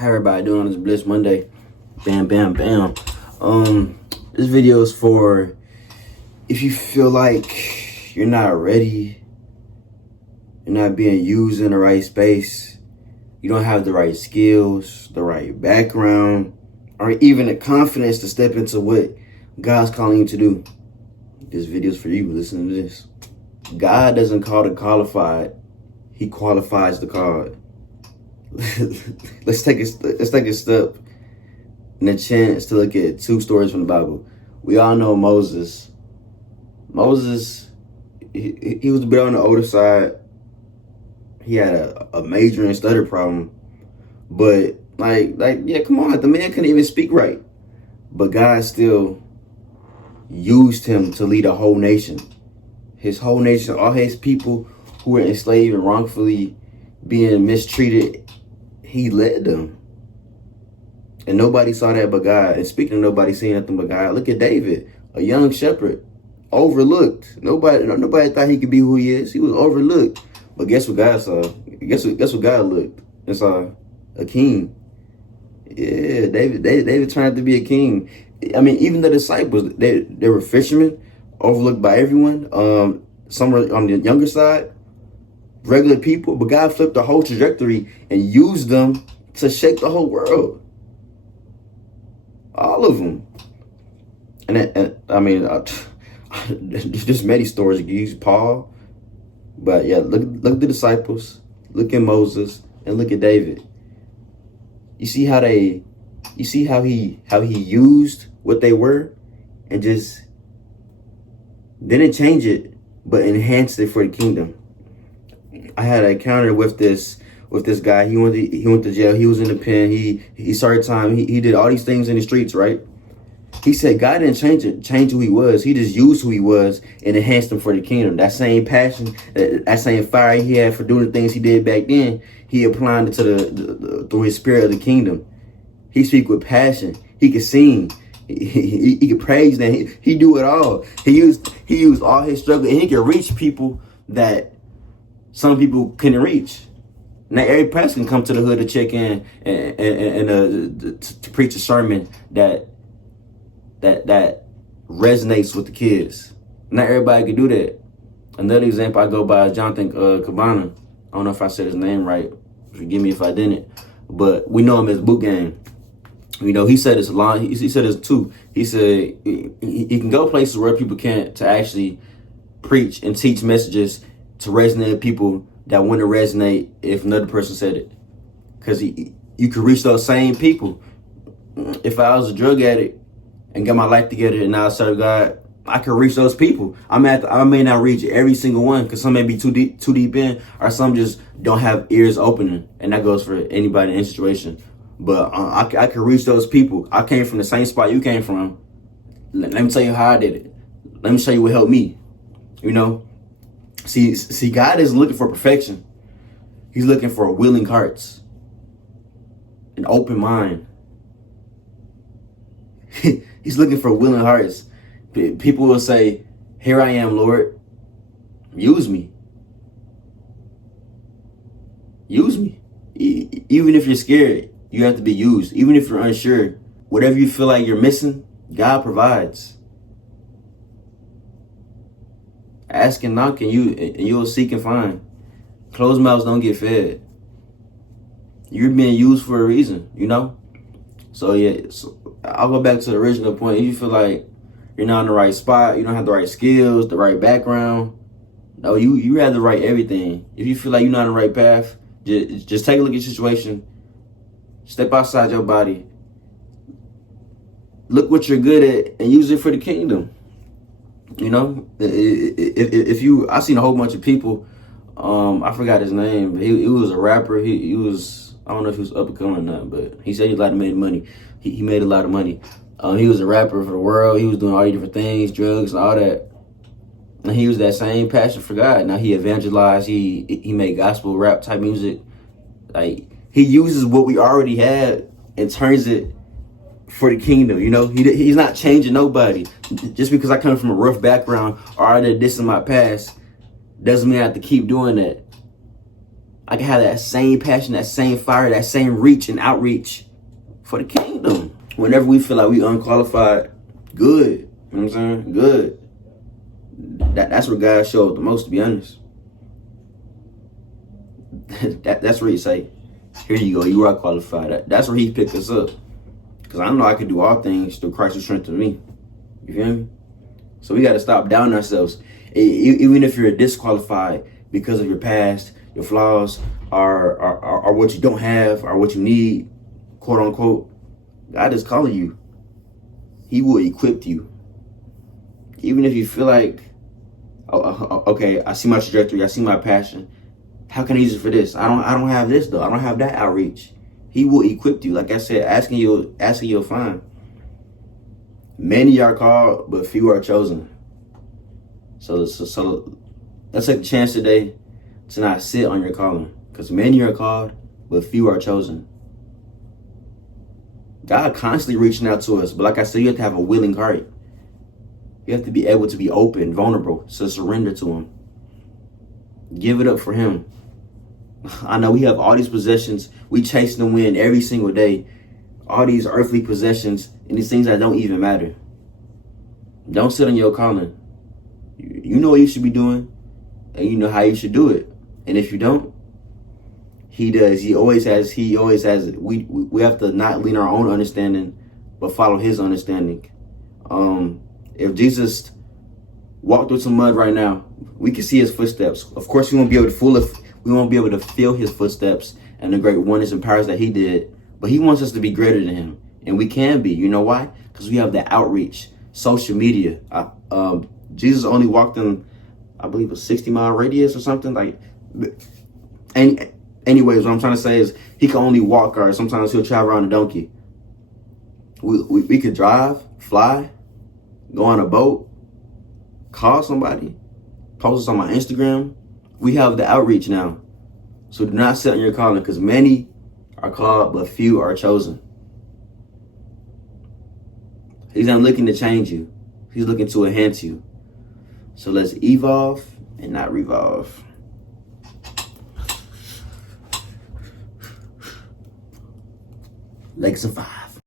How everybody doing on this Bliss Monday? Bam, bam, bam. This video is for if you feel like you're not ready, you're not being used in the right space, you don't have the right skills, the right background, or even the confidence to step into what God's calling you to do. This video is for you. Listen to this. God doesn't call the qualified, He qualifies the called. Let's take a step and a chance to look at two stories from the Bible. We all know Moses. Moses, he was a bit on the older side. He had a major and stutter problem, but yeah, come on, the man couldn't even speak right. But God still used him to lead a whole nation. His whole nation, all his people who were enslaved and wrongfully being mistreated, he led them. And nobody saw that but God. And speaking of nobody seeing nothing but God, look at David, a young shepherd, overlooked. Nobody thought he could be who he is. He was overlooked. But guess what God saw? Guess what God looked and saw? A king. Yeah, David turned out to be a king. I mean, even the disciples, they were fishermen, overlooked by everyone. Some were on the younger side, regular people, but God flipped the whole trajectory and used them to shake the whole world. All of them. And I mean, there's many stories. You use Paul, but yeah, look at the disciples, look at Moses, and look at David. You see how he used what they were and just didn't change it, but enhanced it for the kingdom. I had an encounter with this guy. He went to jail. He was in the pen. He started time. He did all these things in the streets, right? He said God didn't change who he was. He just used who he was and enhanced him for the kingdom. That same passion, that same fire he had for doing the things he did back then, he applied it to through his spirit of the kingdom. He speak with passion. He could sing. He could praise them. He do it all. He used all his struggle, and he could reach people that some people couldn't reach. Now every pastor can come to the hood to check in and to preach a sermon that resonates with the kids. Not everybody can do that. Another example I go by is Jonathan Cabana. I don't know if I said his name right. Forgive me if I didn't. But we know him as Boot Gang. You know, he said it's a lot. He said it's two. He said he can go places where people can't to actually preach and teach messages to resonate with people that wouldn't resonate if another person said it. Because you could reach those same people. If I was a drug addict and got my life together and now I serve God, I could reach those people. I may not reach every single one because some may be too deep in, or some just don't have ears opening, and that goes for anybody in any situation. But I could reach those people. I came from the same spot you came from. Let me tell you how I did it. Let me show you what helped me. You know, see, God isn't looking for perfection. He's looking for willing hearts, an open mind. He's looking for willing hearts. People will say, "Here I am, Lord. Use me. Use me." Even if you're scared, you have to be used. Even if you're unsure, whatever you feel like you're missing, God provides. Ask and knock, and you'll seek and find. Closed mouths don't get fed. You're being used for a reason, you know? So yeah, I'll go back to the original point. If you feel like you're not in the right spot, you don't have the right skills, the right background, no, you have the right everything. If you feel like you're not on the right path, just take a look at your situation. Step outside your body. Look what you're good at and use it for the kingdom. You know, I seen a whole bunch of people. I forgot his name, but he was a rapper. He was, I don't know if he was up and coming or not, but he said he made money. He made a lot of money. He was a rapper for the world. He was doing all these different things, drugs and all that. And he was that same passion for God. Now he evangelized. He made gospel rap type music. Like, he uses what we already had and turns it for the kingdom. You know, he's not changing nobody. Just because I come from a rough background or I did this in my past doesn't mean I have to keep doing that. I can have that same passion, that same fire, that same reach and outreach for the kingdom. Whenever we feel like we unqualified, good. You know what I'm saying? Good. That's where God showed up the most, to be honest. That's where he say, here you go, you are qualified. That's where he picked us up. Because I know I can do all things through Christ who strengthens me. You feel me? So we got to stop doubting ourselves. Even if you're disqualified because of your past, your flaws, are what you don't have, or what you need, quote unquote, God is calling you. He will equip you. Even if you feel like, okay, I see my trajectory, I see my passion. How can I use it for this? I don't have this though. I don't have that outreach. He will equip you. Like I said, asking you'll find. Many are called, but few are chosen. So let's take a chance today to not sit on your calling. Because many are called, but few are chosen. God constantly reaching out to us. But like I said, you have to have a willing heart. You have to be able to be open, vulnerable, to surrender to him. Give it up for him. I know we have all these possessions. We chase the wind every single day. All these earthly possessions and these things that don't even matter. Don't sit on your calling. You know what you should be doing, and you know how you should do it. And if you don't, he does. He always has it. We have to not lean our own understanding, but follow his understanding. If Jesus walked through some mud right now, we can see his footsteps. Of course, we won't be able to feel his footsteps and the great wonders and powers that he did. But he wants us to be greater than him, and we can be. You know why? Because we have the outreach, social media. Jesus only walked in, I believe, a 60-mile radius or something. Anyways, what I'm trying to say is he can only walk, or sometimes he'll travel on a donkey. We could drive, fly, go on a boat, call somebody, post us on my Instagram. We have the outreach now. So do not sit on your calling, because many are called, but few are chosen. He's not looking to change you. He's looking to enhance you. So let's evolve and not revolve. Legacy 5.